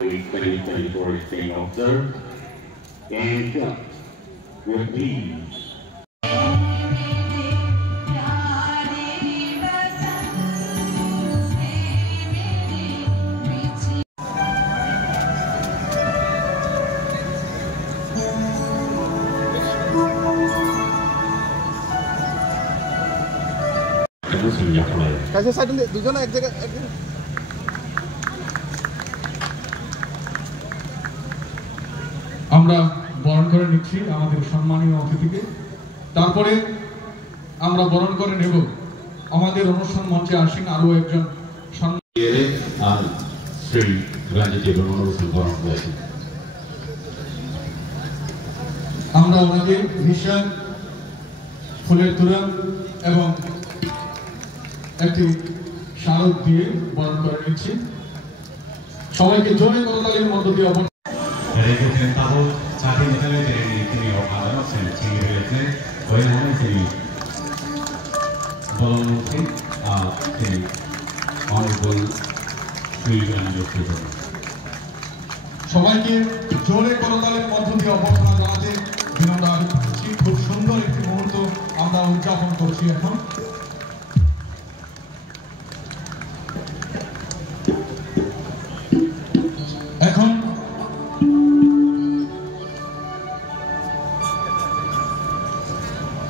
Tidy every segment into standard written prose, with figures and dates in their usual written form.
2024 is being observed, and we're pleased. कैसे side में दूसरा ना एक जगह আমরা বরণ করে নিচ্ছি আমাদের সম্মানীয় অতিথিকে। তারপরে আমরা বরণ করে নেব আমাদের অনুষ্ঠান মঞ্চে আসেন আরো একজন শ্রী রাজিতে বরণ করেছেন। আমরা ওনাদের নিশান ফুলের তোড়া এবং একটি স্মারক দিয়ে বরণ করে নিচ্ছি। সবাইকে জোরে করতালির মধ্য দিয়ে রেখেছেন তাবো চাকরি নিকালে তিনি অভাবে আছেন তিনি রয়েছে ওই নামে তিনি বলমুখী তিনি অনেকগুলো সবাইকে জোরে করতালির মধ্য দিয়ে অভ্যর্থনা জানাতে বিনম্র আবেদন করছি। খুব সুন্দর একটি মুহূর্ত আমরা উদযাপন করছি এখন। এখন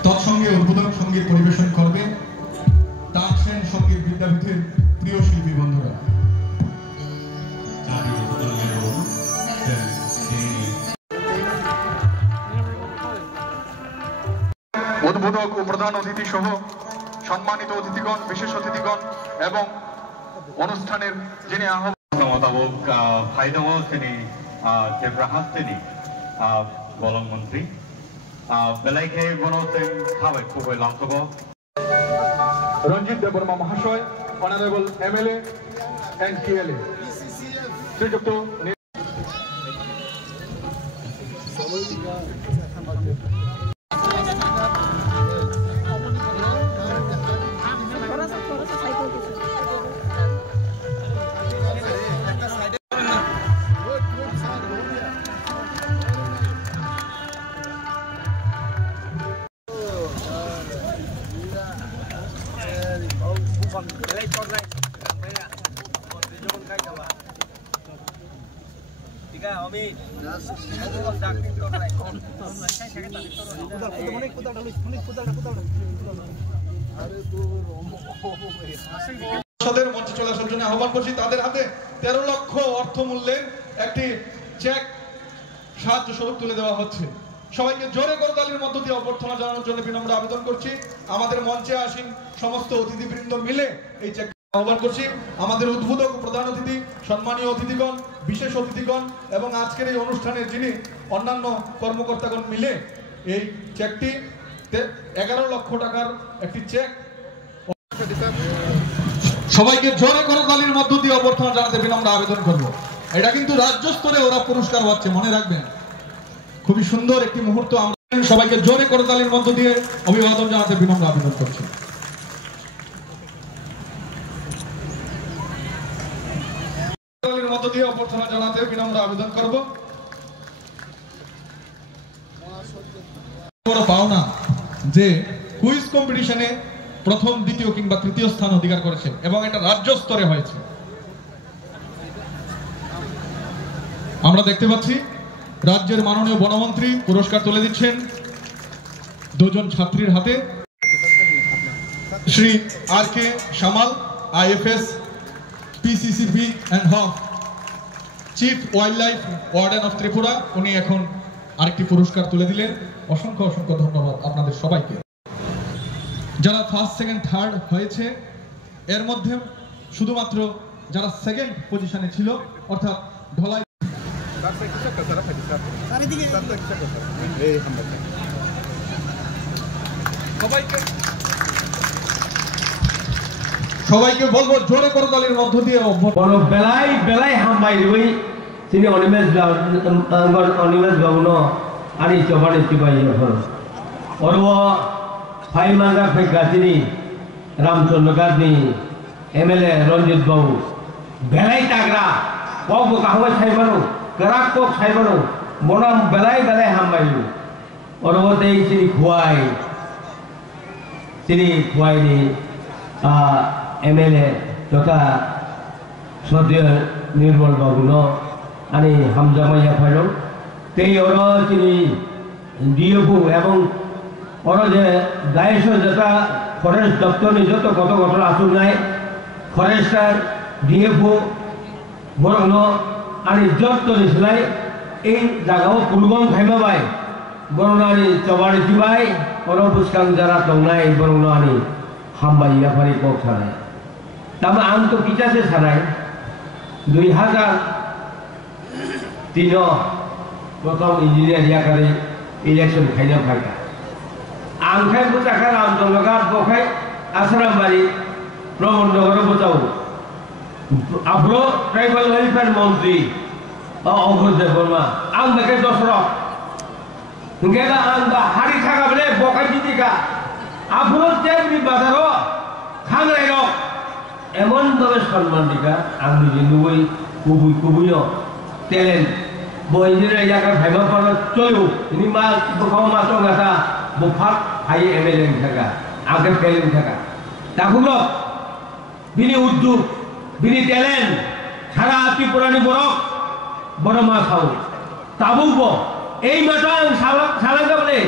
তৎসঙ্গে উদ্বোধক সঙ্গীত পরিবেশন করবে তানসেন সঙ্গীত বিদ্যাপীঠের প্রিয় শিল্পী বন্ধুরা। উদ্বোধক ও প্রধান অতিথি সহ সম্মানিত অতিথিগণ, বিশেষ অতিথিগণ এবং অনুষ্ঠানের যিনি মোতাবেক ফাইদাও তিনি দেব্রাহাস্তিনি বলং মন্ত্রী বেলাইকে বনতেন খাওয়াই খুবই লাভব রঞ্জিত দেববর্মা মহাশয়, অনারেবল এমএলএ এন্ড টিএলএ শ্রীযুক্ত মঞ্চে চলে আসার জন্য আহ্বান করছি। তাদের হাতে 13 লক্ষ অর্থ মূল্যের একটি চেক সাহায্য স্বরূপ তুলে দেওয়া হচ্ছে। সবাইকে জোরে করতালির মধ্য দিয়ে অভ্যর্থনা জানানোর জন্য বিনম্র আবেদন করছি। আমাদের মঞ্চে আসীন সমস্ত অতিথিবৃন্দ মিলে এই চেক আহ্বান করছি। আমাদের উদ্বোধক প্রধান অতিথি, সম্মানীয় অতিথিগণ, বিশেষ অতিথিগণ এবং আজকের এই অনুষ্ঠানের যিনি অন্যান্য কর্মকর্তাগণ মিলে এই চেকটি 11 লক্ষ টাকার একটি চেক সবাইকে জোরে করতালির মধ্য দিয়ে অভ্যর্থনা জানাতে বিনম্র আবেদন করব। এটা কিন্তু রাজ্য স্তরে ওরা পুরস্কার পাচ্ছে, মনে রাখবেন। খুবই সুন্দর একটি মুহূর্ত। আমরা সবাইকে জোরে করতালির মধ্য দিয়ে অভিবাদন জানাতে বিনম্র আবেদন করছি। মধ্য দিয়ে অভ্যর্থনা জানাতে বিনম্র আবেদন করব। বড় পাওনা যে কুইজ কম্পিটিশনে প্রথম, দ্বিতীয় কিংবা তৃতীয় স্থান অধিকার করেছে এবং এটা রাজ্য স্তরে হয়েছে। আমরা দেখতে পাচ্ছি রাজ্যের মাননীয় বনমন্ত্রী পুরস্কার তুলে দিচ্ছেন দুজন ছাত্রীর হাতে। Shri R K Samal, IFS PCCP and হক chief wildlife warden of Tripura, উনি এখন আরেকটি পুরস্কার তুলে দিলেন। অসংখ্য অসংখ্য ধন্যবাদ আপনাদের সবাইকে। যারা ফার্স্ট, সেকেন্ড, থার্ড হয়েছে এর মধ্যে শুধুমাত্র যারা সেকেন্ড পজিশনে ছিল অর্থাৎ ঢলাই সবাইকে বলবো জোরে করতালির মধ্য দিয়ে বেলাই বেলাই হামবাই ওই তিনি অনিমেষ বাবুনো আনি চবানি চিবাই অরব ফাইমাঙ্গা ফেকাতিনি রামচন্দ্র গাজনী এমএলএ রঞ্জিত বাবু বেলাই টাগরা kok kahwai sai manu kerak kok sai manu bonam belai belai hambayu orang teh sini kuai ni MLA jota Sodya Nirmal Babuno ani Hamza Maya Fairul teh orang sini dia pun emang orang je Daesho jota forest daftar ni jota kota asul naik forester dia pun borongno ani jota ni selai jagao pulgong khaima bai borongno ani cobari tibai orang buskang jarak dongnai borongno ani hambai ya phari kok sanai tama ang to kita se sanai 2003 প্রথম engineer ইয়াকারে election খাইনা ফাইকা आंखाय बुचाखा Ram जलगार बखाय आसारामबारी प्रमोदनगर बुचाव Afro tribal welfare मंत्री अघोरदेव Burma आं बेके दशरथ गेला आं दा हारि थागाबले बखाय दिदिका Afro तेमनि बाजारो खांराय रक एमन भाबे सम्मान दिका आं निजे नुबै कुबुयो टेलेन्ट बयनिरे याका भाइमा पर चयो नि मा बखाव मा चंगासा bufat aye MLA jaga agar kalian jaga takulo bini udduk bini talent sara api purani borok boroma khau tabubo ei matang salaga bole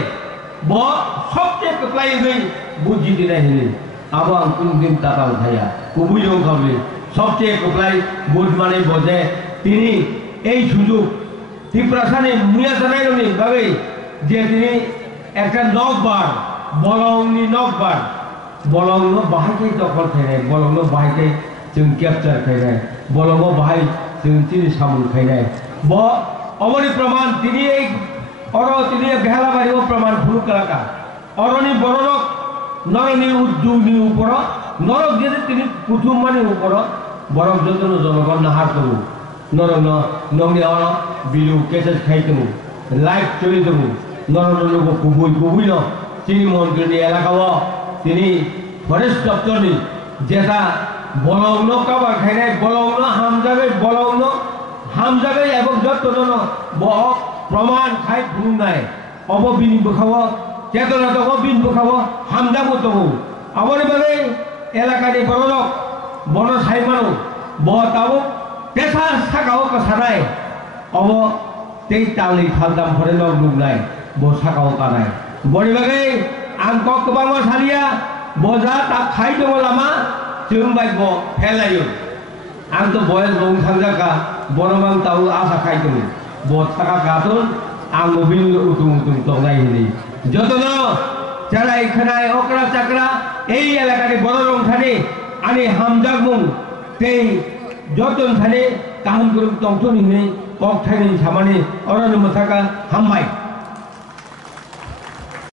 bo sobche keplai gei buji dinai hini abang kundin tatal thaya kubuyong khabli sobche keplai bud mane boje tini ei sujuk tiprasane muya sanai roni babe je tini একটা নকবার বলংনি নকবার বলংনো বাহাইকে দখল খাইনাय বলংনো বাহাইকে जों capture খাইনাय বলংনো বাহাই जों তিনি সামুল খাইনাय ব অমনি প্রমাণ তিনি এই তিনি বেহালাবাড়ি ও প্রমাণ ভুল কাকা অরনি বড়রক নরনি উদ্যোগনি উপর নরক যেতে তিনি প্রথম মানে উপর বরক যতন জনগণ নাহার করু নরন নংনি অর বিলু কেসেস খাইতমু লাইভ চলি দেবু নরনলোক কুবুই ন তিনি মন্ত্রী এলাকাও তিনি ফরেস্ট দপ্তরনি যেটা বলংন কাবা খাইনায় বলংন হামজাবে এবং যতজন প্রমাণ খাই ভুলনায় অববিন বখাব চেতনা তো বিন বখাব হামজাবো তো আমার বাদে এলাকানি বড়লোক বন সাইমানো তাও পেশা সাকাও কাছানায় অব তেই তালি খালদাম ফরে লগ লুগনায় বসাকাও কানায় বড়ি বাগে आं kok kebawa salia boza tak khai dong lama jeung bai bo phelayo ang to boel bong sangjaka boromang tau asa khai dong bo thaka gatun ang mobil utung tong nai hini jotono jalai khanai okra chakra ei elakani bororong thani ani hamjak mung tei joton thani kaham gurum tong toni ni kok thani samani oran mathaka hambai